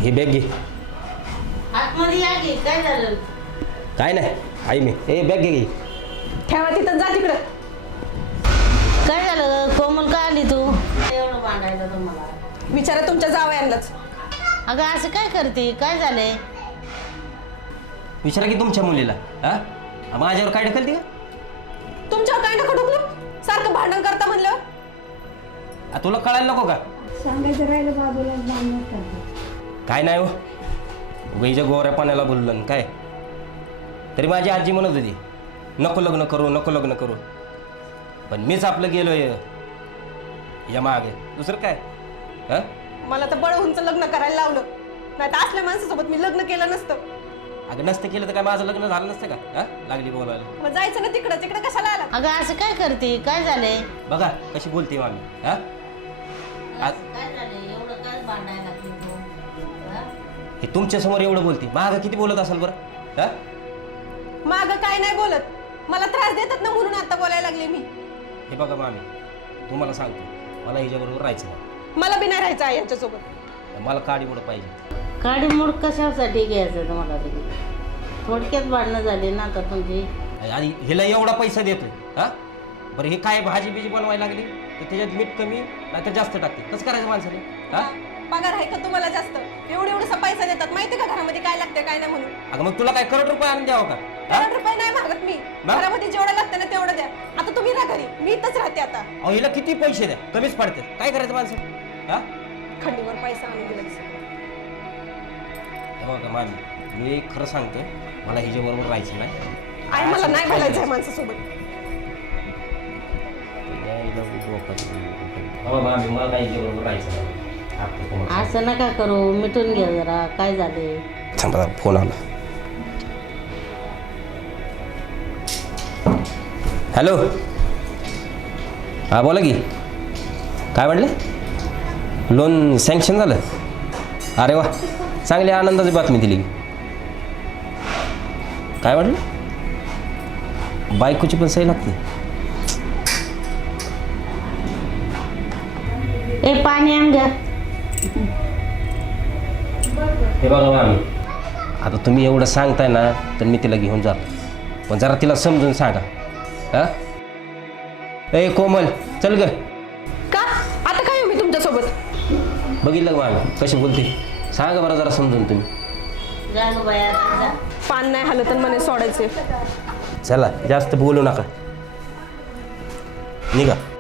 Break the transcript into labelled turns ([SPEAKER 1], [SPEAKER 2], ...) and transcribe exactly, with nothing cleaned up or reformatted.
[SPEAKER 1] ही bag घे.
[SPEAKER 2] आतमध्ये या की काय झालं?
[SPEAKER 1] काय नाही आई मी ए बॅग घे घे.
[SPEAKER 3] ठेवा तिथं, जा तिकडं.
[SPEAKER 2] काय झालं कोमल का आली तू? एवढं भांडायला तुम्हाला.
[SPEAKER 3] विचारा तुमच्या जावयांनाच.
[SPEAKER 2] अगं असं काय करते? काय झालंय?
[SPEAKER 1] विचारा की तुमच्या मुलीला. हा माझ्यावर काय ढकलते का?
[SPEAKER 3] तुमच्यावर काय नका ढुकलं? सारखं भांडण करता म्हणलं.
[SPEAKER 1] आ, तुला कळायला नको का?
[SPEAKER 4] सांगायचं राहिलं बाबूला बांधणार करते.
[SPEAKER 1] काय नाही हो उगीच्या गोऱ्या पाण्याला बोललं काय. तरी माझी आजी म्हणत होती नको लग्न करू नको लग्न करू, पण मीच आपलं गेलोय या मागे. दुसरं काय? हा
[SPEAKER 3] मला तर बळहूनचं लग्न करायला लावलं, नाही तर असल्या माणसासोबत मी लग्न केलं नसतं.
[SPEAKER 1] अगं नसतं केलं तर काय माझं लग्न झालं नसतं का? हा लागली बोलायला.
[SPEAKER 3] मग जायचं ना तिकडं, तिकडं कशाला आला?
[SPEAKER 2] अगं असं काय करते? काय झालंय?
[SPEAKER 1] बघा कशी बोलते मामी. हा
[SPEAKER 2] काय झालंय? एवढं काय भांडायला लागली तू?
[SPEAKER 1] हे तुमच्या समोर एवढं बोलते, मागं किती बोलत असेल बरं? हा
[SPEAKER 3] माग काय नाही बोलत, मला त्रास देतात ना म्हणून आता बोलायला लागले मी.
[SPEAKER 1] हे बघा मामी तुम्हाला सांगतो मला हिच्याबरोबर राहायचं नाही.
[SPEAKER 3] मला बी नाही राहायचं आहे यांच्यासोबत.
[SPEAKER 1] मला काडी मोड पाहिजे.
[SPEAKER 2] काडी मूड कशासाठी घ्यायचं तुम्हाला तुम्ही? थोडक्यात भांडणं झाली ना आता तुमची.
[SPEAKER 1] आणि हिला एवढा पैसा देतोय हा बरं, हे काय भाजी बिजी बनवायला लागली तर त्याच्यात मीठ कमी नाही तर जास्त टाकते. कसं करायचं माणसाने? हा
[SPEAKER 3] पगार आहे का तुम्हाला जास्त? एवढे एवढसा पैसा देतात, माहिती का घरामध्ये काय लागते काय नाही म्हणून.
[SPEAKER 1] अगं मग तुला काय करोड रुपये आणून द्यावं का?
[SPEAKER 3] करोड रुपये नाही मागत मी,
[SPEAKER 1] मग?
[SPEAKER 3] घरामध्ये जेवढं लागतं ना तेवढं द्या. आता तुम्ही राहा घरी, मी इथंच राहते आता.
[SPEAKER 1] अहो हिला किती पैसे द्या कमीच पडते. काय करायचं माणसं? हा
[SPEAKER 3] खंडीवर पैसा आणून दिला.
[SPEAKER 1] हे बघा मामी मी खरं सांगतोय मला हिच्याबरोबर राहायचं नाही.
[SPEAKER 3] आई मला नाही बोलायचं आहे माणसासोबत.
[SPEAKER 1] हो मामी मला काही हिच्याबरोबर राहायचं नाही. आता तुम्हाला
[SPEAKER 2] असं नका करू, मिटून घ्या जरा. काय झाले?
[SPEAKER 1] थांबा फोन आला. हॅलो हां बोला की. काय म्हणले? लोन सँक्शन झालं? अरे वा चांगली आनंदाची बातमी दिली. काय म्हटलं? बायकोची पण सही लागते.
[SPEAKER 2] ए पाणी आण घ्या.
[SPEAKER 1] हे बघा मामी आता तुम्ही एवढं सांगताय ना तर मी तिला घेऊन जातो, पण जरा तिला समजून सांगा. हा ए कोमल चल ग.
[SPEAKER 3] का आता काय हो मी तुमच्यासोबत?
[SPEAKER 1] बघितलं का मामी कशी बोलते? सांगा बरं जरा समजून तुम्ही.
[SPEAKER 2] जा गं बाया, जा.
[SPEAKER 3] पान नाही हलत आणि म्हणे सोडायचे.
[SPEAKER 1] चला जास्त बोलू नका, निघा.